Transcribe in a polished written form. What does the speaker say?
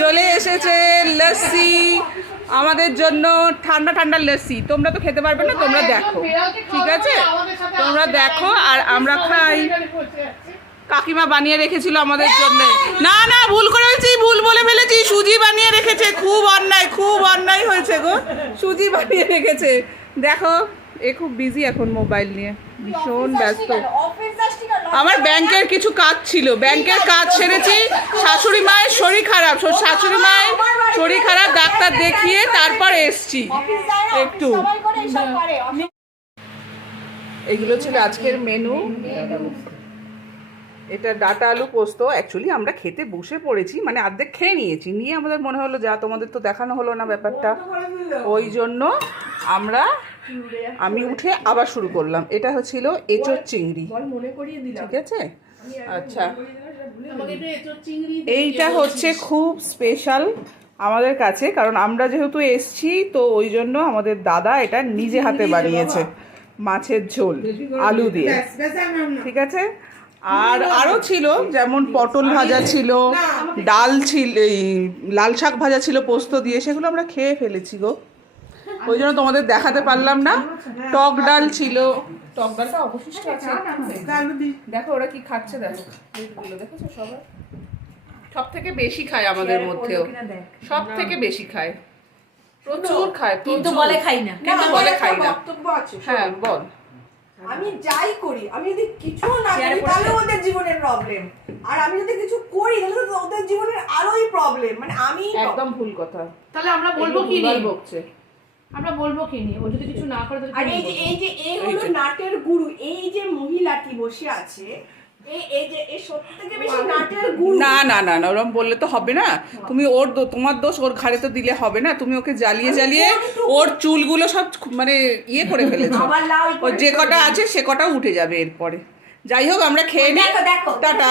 চলে এসেছে লস্যি আমাদের জন্য, ঠান্ডা ঠান্ডা লস্যি। তোমরা তো খেতে পারবে না, তোমরা দেখো, ঠিক আছে? তোমরা দেখো আর আমরা খাই। কাকিমা বানিয়ে রেখেছিল আমাদের জন্য। না না, ভুল করেছি, ভুল বলে ফেলেছি। সুজি বানিয়ে রেখেছে। খুব অন্যায়, খুব অন্যায় হয়েছে গো। সুজি বানিয়ে রেখেছে। দেখো, এ খুব বিজি এখন মোবাইল নিয়ে, ভীষণ ব্যস্ত। আমার ব্যাংকের কিছু কাজ ছিল, ব্যাংকের কাজ সেরেছি। শাশুড়ি মায়ের শরীর খারাপ, শাশুড়ি মায়ের শরীর খারাপ, ডাক্তার দেখিয়ে তারপর এসছি একটু। এগুলো ছিল আজকের মেনু। এটা ডাটা আলু পোস্ত। অ্যাকচুয়ালি আমরা খেতে বসে পড়েছি, মানে অর্ধেক খেয়ে নিয়েছি, নিয়ে আমাদের মনে হলো যা তোমাদের তো দেখানো হলো না ব্যাপারটা, ওই জন্য আমি উঠে আবার শুরু করলাম। এটা হচ্ছিল এঁচোড় চিংড়ি, ঠিক আছে? আচ্ছা, এইটা হচ্ছে খুব স্পেশাল আমাদের কাছে, কারণ আমরা যেহেতু এসছি তো ওই জন্য আমাদের দাদা এটা নিজে হাতে বানিয়েছে। মাছের ঝোল আলু দিয়ে, ঠিক আছে? আর আরও ছিল, যেমন পটল ভাজা ছিল, ডাল ছিল, এই লাল শাক ভাজা ছিল পোস্ত দিয়ে, সেগুলো আমরা খেয়ে ফেলেছি গো, ওই জন্য তোমাদের দেখাতে পারলাম না। টক ডাল ছিল, টক ডালটা অবশিষ্ট আছে। দেখো ওরা কি খাচ্ছে, দেখো দেখেছো? সবাই সব থেকে বেশি খায় আমাদের মধ্যেও, সব থেকে বেশি খায়, প্রচুর খায়, কিন্তু বলে খাই না, কিন্তু বলে খাই না। হ্যাঁ বল। আমি যাই করি, আমি যদি কিছু না করি তাহলে ওদের জীবনের প্রবলেম, আর আমি যদি কিছু করি তাহলে ওদের জীবনের আরোই প্রবলেম। মানে আমি একদম ভুল কথা। তাহলে আমরা বলবো কি নিয়ে বকছে, আমরা বলবো কি নিয়ে? ও যদি কিছু না করে তাহলে আর এই হলো নাটের গুরু, এই যে মহিলাটি বসে আছে, এই যে এই সবথেকে বেশি নাটের গুরু। না না না না, ওরকম বললে তো হবে না। তুমি ওর তোমার দোষ ওর ঘাড়ে তো দিলে হবে না। তুমি ওকে জ্বালিয়ে জ্বালিয়ে ওর চুলগুলো সব মানে ইয়ে করে ফেলেছো। ওর যে কটা আছে সে কটাও উঠে যাবে এরপরে। যাই হোক, আমরা খেয়ে নিই, টাটা।